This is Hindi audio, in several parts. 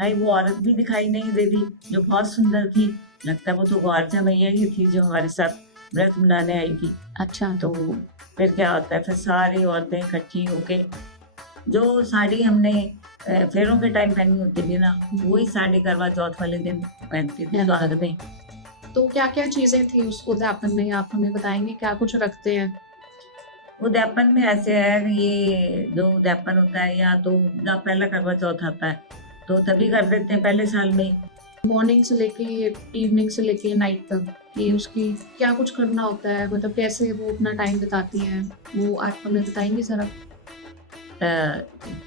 भाई वो औरत भी दिखाई नहीं दे रही जो बहुत सुंदर थी। लगता है वो तो ग्वारचा मैया ही थी जो हमारे साथ व्रत मनाने आई थी। अच्छा। तो फिर क्या होता है, फिर सारी औरतें इकट्ठी होके जो साड़ी हमने फेरों के टाइम पहनी होती थी ना, वही साड़ी करवा चौथ वाले दिन पहनती थी सुहाग में। तो क्या-क्या चीज़ें थी उस उद्यापन में, आप हमें बताएँगे क्या कुछ रखते हैं? उद्यापन में ऐसे है कि ये जो उद्यापन होता है, या तो जब पहला करवा चौथ आता है तो तभी कर देते हैं पहले साल में ही। मॉर्निंग से लेके इवनिंग से लेके नाइट तक कि उसकी क्या कुछ करना होता है? मतलब कैसे वो अपना टाइम बिताती हैं? वो आप हमें बताएँगी ज़रा?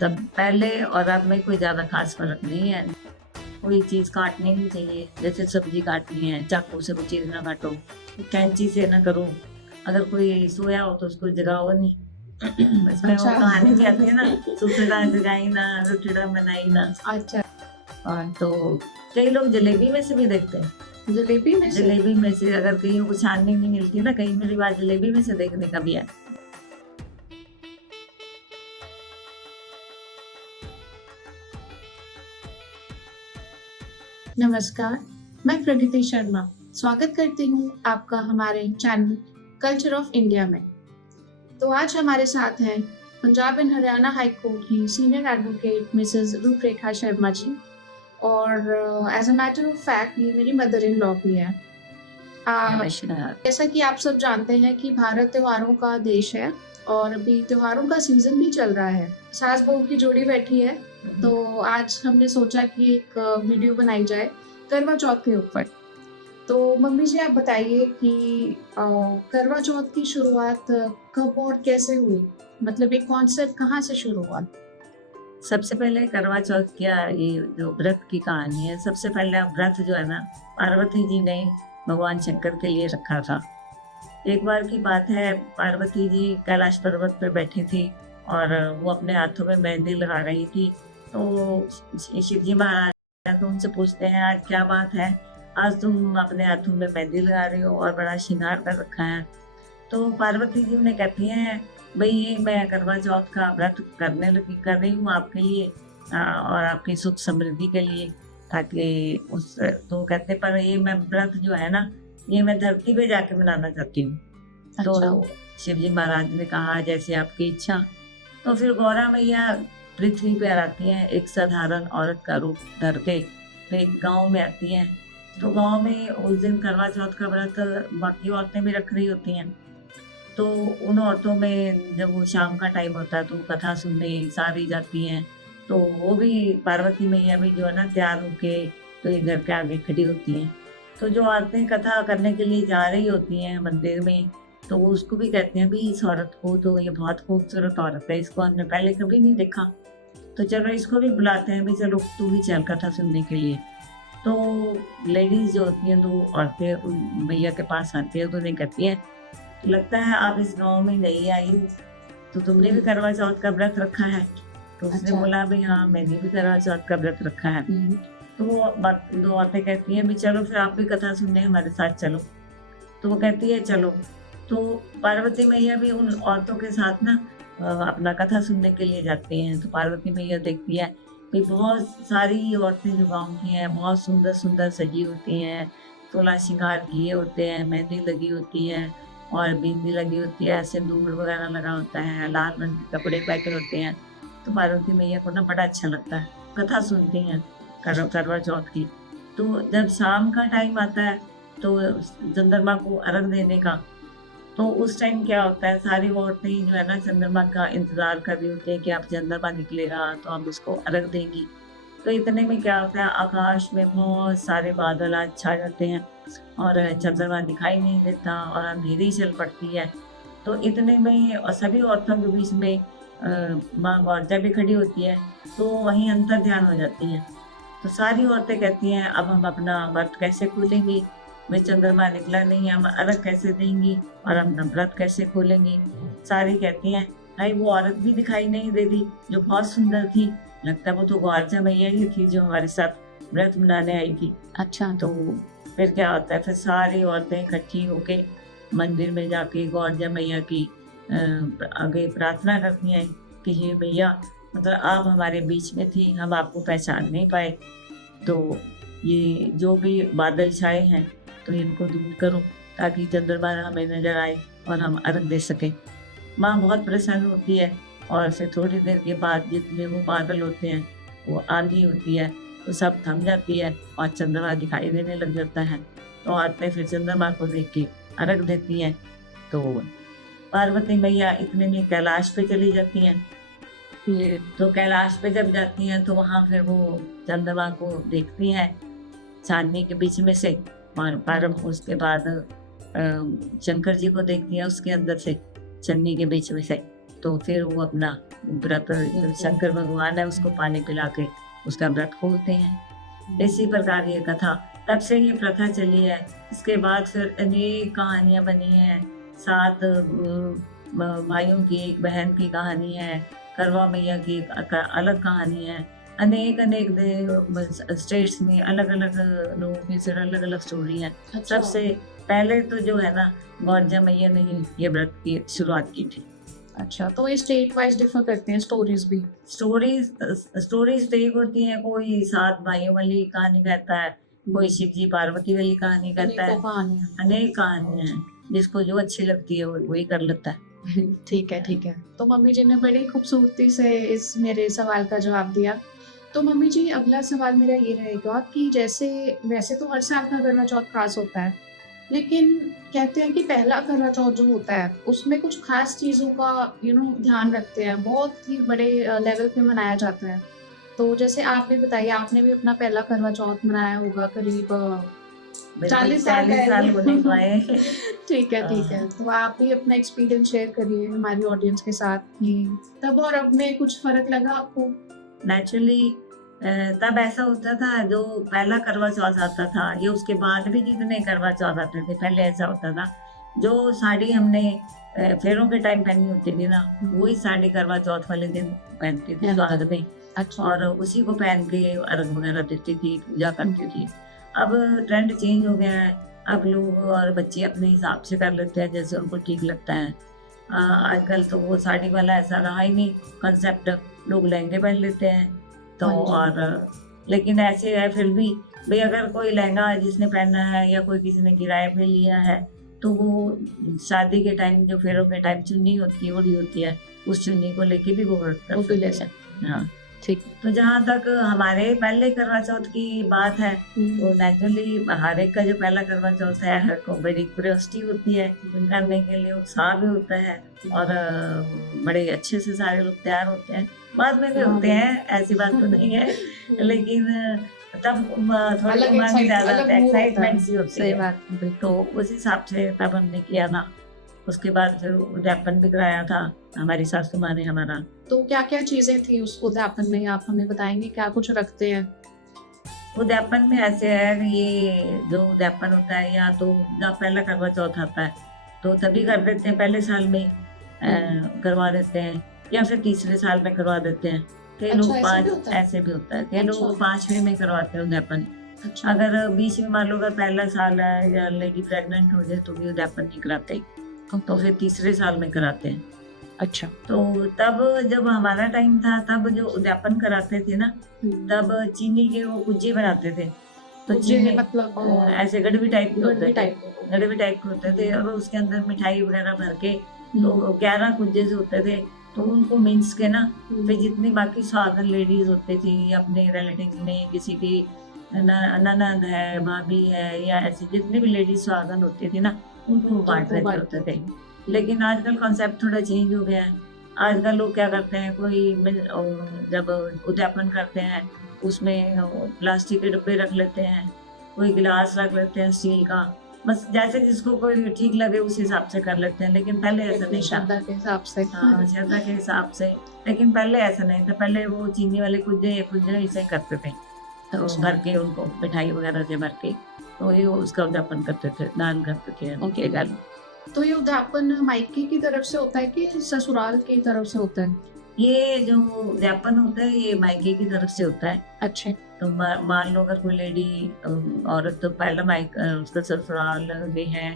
तब पहले और अब में कोई ज़्यादा खास फ़र्क नहीं है। कोई चीज़ काटनी नहीं चाहिए, जैसे सब्ज़ी काटनी है, चाकू से वो चीज़ ना काटो, कैंची से ना करो। अगर कोई सोया हो तो उसको जगाओ नहीं। इसमें वो अच्छा। कहानी भी आती है ना, सुतड़ा जगाई ना, रुतड़ा मनाई ना। अच्छा। तो कई लोग जलेबी में से भी देखते हैं। जलेबी में से? जलेबी में से अगर कहीं को छाननी नहीं मिलती ना, कहीं मेरी बात जलेबी में से देखने का भी है। नमस्कार, मैं प्रगति शर्मा। स्वागत करती हूँ आपका हमारे चैनल कल्चर ऑफ इंडिया में। तो आज हमारे साथ हैं Punjab and Haryana high court की senior advocate Mrs Rooprekha Sharma ji, और as a matter of fact ये मेरी मदर इन लॉ भी है। नमस्कार। जैसा कि आप सब जानते हैं कि भारत त्योहारों का देश है और अभी त्योहारों का सीजन भी चल रहा है। सास बहू की जोड़ी बैठी है, तो आज हमने सोचा कि एक वीडियो बनाई जाए करवा चौथ के ऊपर। तो मम्मी जी आप बताइए कि करवा चौथ की शुरुआत कब और कैसे हुई? मतलब ये कॉन्सेप्ट कहाँ से शुरू हुआ? सबसे पहले करवा चौथ क्या, ये जो व्रत की कहानी है, सबसे पहले व्रत जो है ना, पार्वती जी ने भगवान शंकर के लिए रखा था। एक बार की बात है, पार्वती जी कैलाश पर्वत पे बैठी थी और वो अपने हाथों में मेहंदी लगा रही थी। तो शिव जी महाराज तो उनसे पूछते हैं, आज क्या बात है, आज तुम अपने हाथों में मेहंदी लगा रही हो और बड़ा श्रृंगार कर रखा है। तो पार्वती जी उन्हें कहती हैं, भई ये मैं करवा चौथ का व्रत कर रही हूँ आपके लिए, और आपकी सुख समृद्धि के लिए, ताकि उस तो कहते पर ये मैं व्रत जो है ना, ये मैं धरती पे जाके मनाना चाहती हूँ। अच्छा। तो शिव जी महाराज ने कहा, जैसे आपकी इच्छा। तो फिर गौरा मैया पृथ्वी पर आती हैं एक साधारण औरत का रूप धर के, तो एक गाँव में आती हैं। तो गाँव में उस दिन करवा चौथ का व्रत बाकी औरतें भी रख रही होती हैं। तो उन औरतों में जब वो शाम का टाइम होता है तो कथा सुनने सारी जाती हैं। तो वो भी पार्वती मैया भी जो है ना तैयार होके तो ये घर के आगे खड़ी होती हैं। तो जो औरतें कथा करने के लिए जा रही होती हैं मंदिर में, तो वो उसको भी कहते हैं, भी इस औरत को तो ये बहुत खूबसूरत औरत है, इसको हमने पहले कभी नहीं देखा, तो चलो इसको भी बुलाते हैं, भी चलो तू भी चल कथा सुनने के लिए। तो लेडीज जो होती हैं, दो औरतें उन मैया के पास आती हैं, तो उन्हें कहती हैं, लगता है आप इस गाँव में नई आई हो, तो तुमने भी करवा चौथ का व्रत रखा है? तो उसने अच्छा। बोला, भई हाँ, मैंने भी करवा चौथ का व्रत रखा है। हुँ। तो वो बात 2 औरतें कहती हैं, भी चलो फिर आप भी कथा सुनने हमारे साथ चलो। तो वो कहती है चलो। तो पार्वती मैया भी उन औरतों के साथ ना अपना कथा सुनने के लिए जाती हैं। तो पार्वती मैया देखती है कि बहुत सारी औरतें जो गाँव की हैं, बहुत सुंदर-सुंदर सजी होती हैं, 16 श्रृंगार किए होते हैं, मेहंदी लगी होती है और बिंदी लगी होती है, सिंदूर वगैरह लगा होता है, लाल रंग के कपड़े पहने होते हैं। तो पार्वती मैया को ना बड़ा अच्छा लगता है, कथा सुनती हैं करवा चौथ की। तो जब शाम का टाइम आता है, तो चंद्रमा को अर्घ देने का, तो उस टाइम क्या होता है, सारी औरतें जो है ना चंद्रमा का इंतज़ार कर रही होती हैं कि अब चंद्रमा निकलेगा तो हम उसको अर्घ देंगी। तो इतने में क्या होता है, आकाश में बहुत सारे बादल आज छा जाते हैं और चंद्रमा दिखाई नहीं देता और अंधेरी चल पड़ती है। तो इतने में सभी औरतों के बीच में माँ गौरजा भी खड़ी होती है, तो वहीं अंतर ध्यान हो जाती है। तो सारी औरतें कहती हैं, अब हम अपना व्रत कैसे खोलेंगी? भाई चंद्रमा निकला नहीं, हम अर्घ कैसे देंगी और हम व्रत कैसे खोलेंगी? सारी कहती हैं, भाई वो औरत भी दिखाई नहीं दे रही जो बहुत सुंदर थी। लगता है वो तो ग्वारचा मैया ही थी जो हमारे साथ व्रत मनाने आई थी। अच्छा। तो फिर क्या होता है, फिर सारी औरतें इकट्ठी होके मंदिर में जाके ग्वारचा मैया की आगे प्रार्थना करती हैं कि हे मैया, मतलब आप हमारे बीच में थी, हम आपको पहचान नहीं पाए, तो ये जो भी बादल छाए हैं तो इनको दूर करो ताकि चंद्रमा हमें नजर आए और हम अर्घ दे सकें। माँ बहुत प्रसन्न होती है और फिर थोड़ी देर के बाद जितने वो बादल होते हैं, वो आंधी होती है, तो सब थम जाती है और चंद्रमा दिखाई देने लग जाता है। तो औरतें फिर चंद्रमा को देख के अर्घ देती हैं। तो पार्वती मैया इतने में कैलाश पे चली जाती हैं। तो कैलाश पे जब जाती हैं तो वहाँ फिर वो चंद्रमा को देखती हैं चांदनी के बीच में से, और उसके बाद शंकर जी को देखती हैं उसके अंदर से, चन्नी के बीच में से। तो फिर वो अपना व्रत, शंकर भगवान है उसको पानी पिला के उसका व्रत खोलते हैं। इसी प्रकार ये कथा तब से ये प्रथा चली है। इसके बाद फिर अनेक कहानियाँ बनी हैं। 7 भाइयों की एक बहन की कहानी है, करवा मैया की एक अलग कहानी है। अनेक स्टेट्स में अलग अलग लोगों की फिर अलग अलग स्टोरी है। सबसे पहले तो जो है ना, गौरजा मैया ने ही ये व्रत की शुरुआत की थी। अच्छा, तो ये स्टेट वाइज डिफर करते हैं स्टोरीज भी? स्टोरीज तो एक होती हैं, कोई 7 भाइयों वाली कहानी कहता है, कोई शिव जी पार्वती वाली कहानी कहता है। अनेक कहानियां हैं, जिसको जो अच्छी लगती है वो वही कर लेता है। ठीक है, ठीक है। तो मम्मी जी ने बड़ी खूबसूरती से इस मेरे सवाल का जवाब दिया। तो मम्मी जी, अगला सवाल मेरा ये रहेगा कि जैसे वैसे तो हर साल का करवा चौथ खास होता है, लेकिन कहते हैं कि पहला करवा चौथ जो होता है उसमें कुछ खास चीज़ों का ध्यान रखते हैं, बहुत ही बड़े लेवल पे मनाया जाता है। तो जैसे आप भी बताइए, आपने भी अपना पहला करवा चौथ मनाया होगा, करीब 40 साल होने को आए। ठीक है, ठीक है। तो आप भी अपना एक्सपीरियंस शेयर करिए हमारी ऑडियंस के साथ कि तब और अब में कुछ फर्क लगा आपको? नेचुरली तब ऐसा होता था, जो पहला करवा चौथ आता था या उसके बाद भी जितने करवा चौथ आते थे, पहले ऐसा होता था जो साड़ी हमने फेरों के टाइम पहनी होती थी ना, वही साड़ी करवा चौथ वाले दिन पहनती थी सुहाग में। अच्छा। और उसी को पहन के अर्घ वगैरह देती थी, पूजा करती थी। अब ट्रेंड चेंज हो गया है, अब लोग और बच्चे अपने हिसाब से कर लेते हैं जैसे उनको ठीक लगता है। आजकल तो वो साड़ी वाला ऐसा रहा ही नहीं कंसेप्ट, लोग लहंगे पहन लेते हैं। तो और लेकिन ऐसे है फिर भी भाई, अगर कोई लहंगा जिसने पहनना है या कोई किसी ने किराए पे लिया है, तो वो शादी के टाइम जो फेरों के टाइम चुन्नी होती है, ओढ़ी होती है, उस चुन्नी को लेके भी वो ले सकते हैं। हाँ, ठीक। तो जहाँ तक हमारे पहले करवा चौथ की बात है, तो नेचुरली हर एक का जो पहला करवा चौथ है, हर को बड़ी क्यूरियोसिटी होती है करने के लिए, उत्साह भी होता है और बड़े अच्छे से सारे लोग तैयार होते हैं। बाद में भी होते हैं, ऐसी बात तो नहीं है, लेकिन तब थोड़ी मन ज़्यादा एक्साइटमेंट सी होती है। तो उस हिसाब से तब हमने किया था। उसके बाद फिर उद्यापन भी कराया था हमारी सासू माँ ने हमारा। तो क्या क्या चीजें थी उस उद्यापन में, आप हमें बताएंगे क्या कुछ रखते हैं? उद्यापन में ऐसे है, ये जो उद्यापन होता है, या तो जब पहला करवा चौथ आता है तो तभी कर देते हैं, पहले साल में करवा देते हैं, या फिर तीसरे साल में करवा देते हैं। कई लोग 5 ऐसे भी होता है, कई लोग 5वें में करवाते हैं उद्यापन। अगर बीच में मान लो अगर पहला साल है या लेडी प्रेग्नेंट हो जाए तो भी उद्यापन नहीं कराते, तो फिर तीसरे साल में कराते हैं। अच्छा। तो तब जब हमारा टाइम था, तब जो उद्यापन कराते थे ना, तब चीनी के वो कुज्जे बनाते थे। तो चीनी मतलब ऐसे गड़बी टाइप के होते थे, गड़बी टाइप के होते थे, और उसके अंदर मिठाई वगैरह भर के, तो 11 कुज्जे से होते थे। तो उनको मिक्स के ना, फिर जितनी बाकी सुहागन लेडीज होती थी, अपने रिलेटिव में किसी की ननद है, भाभी है, या ऐसी जितनी भी लेडीज सुहागन होती थी ना, उनको बांट रहे होते थे। लेकिन आजकल कॉन्सेप्ट थोड़ा चेंज हो गया है। आजकल लोग क्या करते हैं, कोई जब उद्यापन करते हैं उसमें प्लास्टिक के डब्बे रख लेते हैं, कोई गिलास रख लेते हैं स्टील का, बस जैसे जिसको कोई ठीक लगे उस हिसाब से कर लेते हैं। लेकिन पहले ऐसा नहीं था, श्रद्धा के हिसाब से। हाँ, श्रद्धा के हिसाब से। लेकिन पहले ऐसा नहीं था, पहले वो चीनी वाले कुज्जे ऐसे ही करते थे, तो भर के उनको मिठाई वगैरह से भर के, तो ये उसका उद्यापन करते थे, दान करते थे। तो ये उद्यापन मायके की तरफ से होता है कि ससुराल की तरफ से होता है? ये जो उद्यापन होता है ये मायके की तरफ से होता है। अच्छा। तो मान लो अगर कोई लेडी औरत तो पहला उसका ससुराल भी है,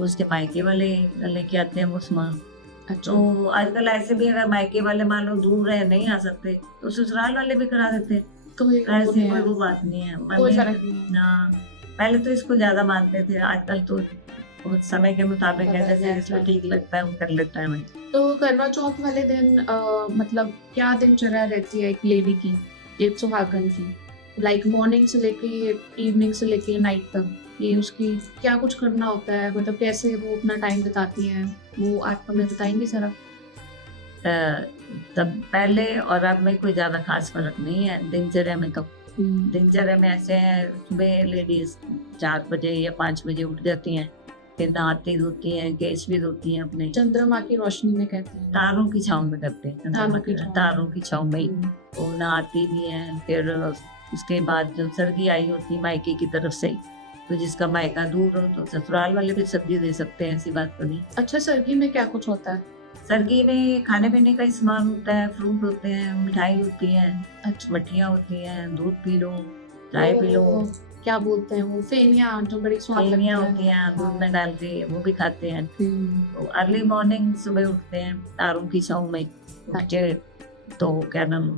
उसके मायके वाले लेके आते हैं मुसलमान, अच्छा। तो आजकल ऐसे भी अगर मायके वाले मान लो दूर रहे नहीं आ सकते तो ससुराल वाले भी करा देते हैं। कोई तो वो ऐसी नहीं कोई है, वो बात नहीं है। कोई मम्मी फर्क नहीं है। हाँ, पहले तो इसको ज्यादा मानते थे, आजकल तो उस समय के मुताबिक है, बदल जैसे गया जिसको है। ठीक लगता है वो कर लेता है वही। तो करवा चौथ वाले दिन मतलब क्या दिनचर्या रहती है एक लेडी की, एक सुहागन की? लाइक मॉर्निंग से लेके इवनिंग से लेके नाइट तक, ये उसकी क्या कुछ करना होता है, मतलब कैसे वो अपना टाइम बिताती है, वो आप हमें बताएंगे जरा? तब पहले और अब में कोई ज्यादा खास फर्क नहीं है दिनचर्या में। तो दिनचर्या में ऐसे है, सुबह लेडीज 4 बजे या 5 बजे उठ जाती हैं, फिर नहाती धोती हैं, केश भी धोती हैं अपने, चंद्रमा की रोशनी में कहते हैं। तारों की छाँव में करते हैं, तारों की छाँव में ही वो नहाती भी हैं। फिर उसके बाद जब सर्दी आई होती है मायके की तरफ से, तो जिसका मायका दूर हो तो ससुराल वाले भी सब्जी दे सकते हैं, ऐसी बात तो नहीं। अच्छा, सर्दी में क्या कुछ होता है? सर्दी में खाने पीने का ही सामान होता है, फ्रूट होते हैं, मिठाई होती है, अच्छा, मठियाँ होती हैं, दूध पी लो, चाय पी लो, वो क्या बोलते हैं, वो फेनिया जो बड़ी स्वाद लगती सेवियाँ है। होती हैं दूध में डाल के, वो भी खाते हैं। हम्म, तो अर्ली मॉर्निंग सुबह उठते हैं तारों की छाँव में, उठ के तो क्या नाम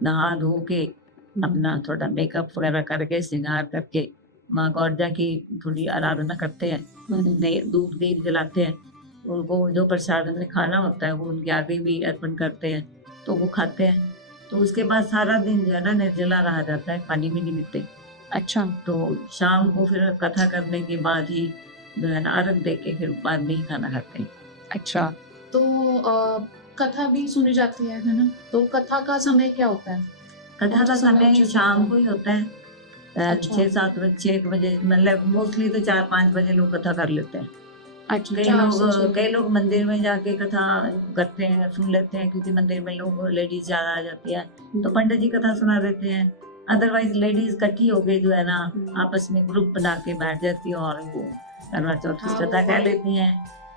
नहा धो के अपना थोड़ा मेकअप वगैरह करके श्रृंगार करके माँ गौरजा की थोड़ी आराधना करते हैं, नए धूप दीप जलाते हैं, उनको जो प्रसाद हमने खाना होता है वो उनके आगे भी अर्पण करते हैं, तो वो खाते हैं। तो उसके बाद सारा दिन जो है ना निर्जला रहा जाता है, पानी भी नहीं पीते। अच्छा, तो शाम को फिर कथा करने के बाद ही जो है ना अर्घ दे के फिर बाद में ही खाना खाते हैं। अच्छा। तो कथा भी सुनी जाती है ना? तो कथा का समय क्या होता है? कथा कौन का सा समय समय उचित शाम होता को ही होता है, अच्छा। 6-7 बजे, 6 बजे, मतलब मोस्टली तो 4-5 बजे लोग कथा कर लेते हैं। अच्छा, 4 से 6। कई लोग मंदिर में जाके कथा करते हैं, सुन लेते हैं, क्योंकि मंदिर में लोग लेडीज ज्यादा आ जाती है तो पंडित जी कथा सुना देते हैं। अदरवाइज लेडीज इकट्ठी हो गई जो है ना आपस में ग्रुप बना के बैठ जाती है और वो करवा चौथ की हाँ, कथा वो कह लेती हैं।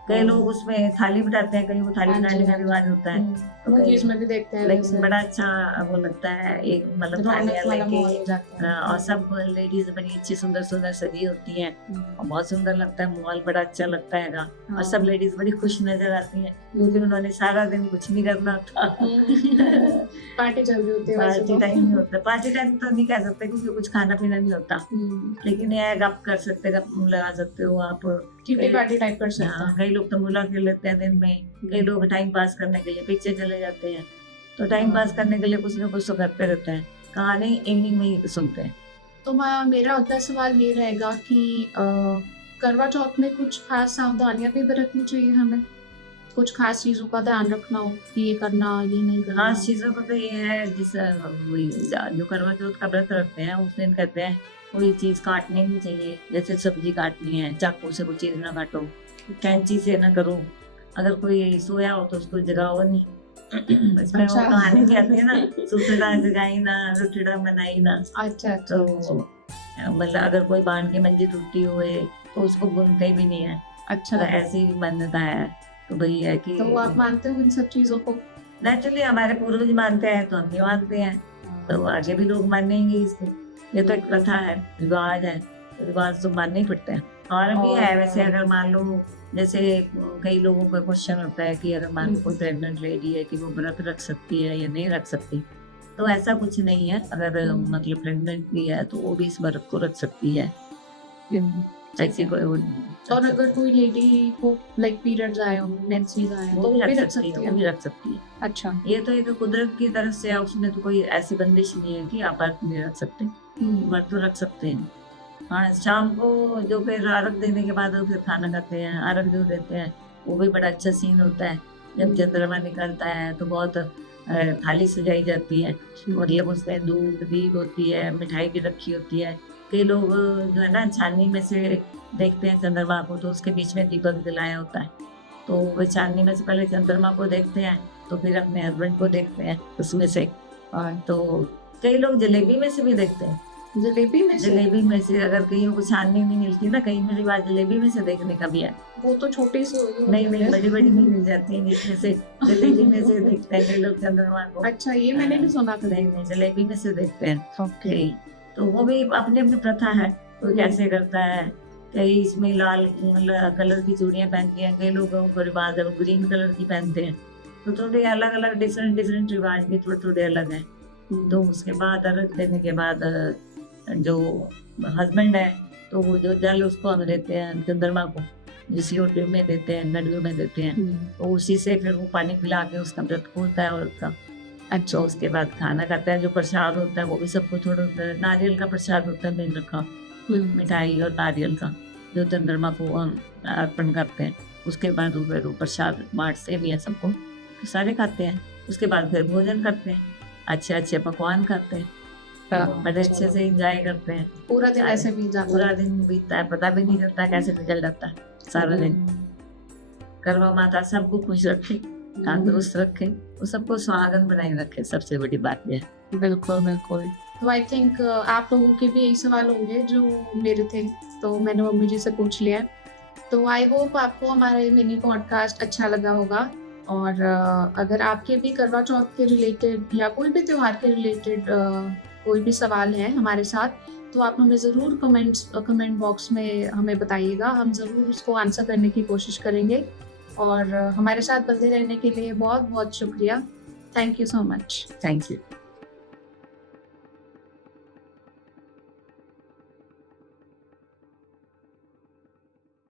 कई लोग उसमें थाली बिठाते हैं, कहीं वो थाली हाँ जी, बिठाने का हाँ जी। रिवाज होता है, तो मूवीज कई में भी देखते हैं लेकिन वैसे। बड़ा अच्छा वो लगता है, एक मतलब रौनक थालियाँ वाला लेके माहौल हो जाता है। और सब लेडीज बड़ी अच्छी सुंदर सुंदर सजी होती हैं और बहुत सुंदर लगता है, माहौल बड़ा अच्छा लगता है और हाँ। सब लेडीज बड़ी खुश नजर आती हैं क्योंकि उन्होंने सारा दिन कुछ नहीं करना था। पार्टी चल रही होती है वैसे पार्टी तो। टाइम नहीं होता, पार्टी टाइम तो नहीं कह सकते क्योंकि कुछ खाना पीना नहीं होता, लेकिन ये है गप कर सकते, गप लगा सकते हो आप। किटी पार्टी टाइप कर सकते हाँ, हैं। कई लोग तमुला खेल लेते हैं दिन में, कई लोग टाइम पास करने के लिए पिक्चर चले जाते हैं, तो टाइम पास करने के लिए कुछ ना कुछ तो करते रहते हैं, कहानी इवनिंग में ही सुनते हैं। तो मेरा अगला सवाल ये रहेगा कि करवा चौथ में कुछ खास सावधानियां भी बरतनी चाहिए हमें? कुछ खास चीजों का ध्यान रखना हो कि ये करना, ये नहीं करना? खास चीज़ों का तो ये है, जिस जो करवा चौथ का व्रत रखते हैं उस दिन कहते हैं कोई चीज़ काटनी नहीं चाहिए, जैसे सब्जी काटनी है चाकू से कोई चीज़ ना काटो, कैंची से ना करो, अगर कोई सोया हो तो उसको जगाओ नहीं। इसमें वो अच्छा। कहानी कहती है ना, सुतड़ा जगाई ना रुठड़ा मनाई ना। अच्छा, तो मतलब अगर कोई बांध के मंजी टूटी हुए तो उसको बुनते भी नहीं है, अच्छा। तो ऐसी मान्यता है। तो वही है कि तो आप मानते हो इन सब चीजों को? नेचुरली हमारे पूर्वज मानते हैं तो हम भी मानते हैं, तो आगे भी लोग मानेंगे इसको। ये तो एक प्रथा है, रिवाज है, तो रिवाज तो मानने ही पड़ते हैं। और भी है वैसे, अगर मान लो जैसे कई लोगों का क्वेश्चन होता है कि अगर मान लो कोई प्रेग्नेंट लेडी है कि वो व्रत रख सकती है या नहीं रख सकती, तो ऐसा कुछ नहीं है। अगर मतलब प्रेग्नेंट भी है तो वो भी इस व्रत को रख सकती है, ऐसी कोई और अगर कोई लेडी को लाइक पीरियड्स आए हो, मेंसेस आए हो, वो भी भी रख रख सकती है, सकती वो है? भी रख सकती है। अच्छा। ये तो एक कुदरत की तरफ से है, उसमें तो कोई ऐसी बंदिश नहीं है कि आप व्रत नहीं रख सकते, व्रत तो रख सकते हैं। हाँ, शाम को जो फिर अर्घ देने के बाद वो फिर खाना खाते हैं, अर्घ जो देते हैं वो भी बड़ा अच्छा सीन होता है। जब चंद्रमा निकलता है तो बहुत थाली सजाई जाती है, मतलब उसमें दूध दीप होती है, मिठाई भी रखी होती है। कई लोग जो है ना छाननी में से देखते हैं चंद्रमा को, तो उसके बीच में दीपक जलाया होता है, तो वो छाननी में से पहले चंद्रमा को देखते हैं, तो फिर अपने हस्बैंड को देखते हैं उसमें से। तो कई लोग जलेबी में से भी देखते हैं, जलेबी में से? जलेबी में से अगर कहीं को छाननी नहीं मिलती ना, कहीं में रिवाज जलेबी में से देखने का भी है। वो तो छोटी सी होगी। नहीं नहीं, बड़ी बड़ी नहीं मिल जाती है, इसमें से जलेबी में से देखते हैं कई लोग चंद्रमा को। अच्छा, ये मैंने नहीं सुना था। नहीं नहीं, जलेबी में से देखते हैं। ओके। तो वो भी अपनी अपनी प्रथा है, कोई कैसे करता है, कई इसमें लाल कलर की चूड़ियाँ पहनती हैं, कई लोगों को रिवाज है वो ग्रीन कलर की पहनते हैं। तो थोड़े अलग अलग डिफरेंट रिवाज भी थोड़े थोड़े अलग हैं। तो उसके बाद अर्घ देने के बाद जो हस्बैंड है तो वो जो जल उसको हम देते हैं चंद्रमा को, जिस लोटे में देते हैं, नदियों में देते हैं, तो उसी से फिर वो पानी पिला के उसका व्रत खोलता है औरत का। अच्छा, उसके बाद खाना खाता है, जो प्रसाद होता है वो भी सबको थोड़ा नारियल का प्रसाद होता है, मेन रखा मिठाई और नारियल का, जो चंद्रमा को हम अर्पण करते हैं। उसके बाद वो प्रसाद बांटते भी हैं सबको, सारे खाते हैं। उसके बाद फिर भोजन करते हैं, अच्छे अच्छे पकवान खाते हैं, बड़े अच्छे से एंजॉय करते हैं। पूरा दिन ऐसे बीत जाता पूरा दिन बीतता है, पता भी नहीं चलता कैसे निकल जाता है सारा दिन। करवा माता सबको खुश रखे, तंदुरुस्त रखे, वो सबको सुहागन बनाए रखे, सबसे बड़ी बात यह है। बिल्कुल बिल्कुल। तो आई थिंक आप लोगों के भी यही सवाल होंगे जो मेरे थे, तो मैंने मम्मी जी से पूछ लिया। तो आई होप आपको हमारा ये मिनी पॉडकास्ट अच्छा लगा होगा। और अगर आपके भी करवा चौथ के रिलेटेड या कोई भी त्यौहार के रिलेटेड कोई भी सवाल है हमारे साथ, तो आप हमें ज़रूर कमेंट बॉक्स में हमें बताइएगा, हम ज़रूर उसको आंसर करने की कोशिश करेंगे। और हमारे साथ बंधे रहने के लिए बहुत बहुत शुक्रिया। Thank you so much. Thank you.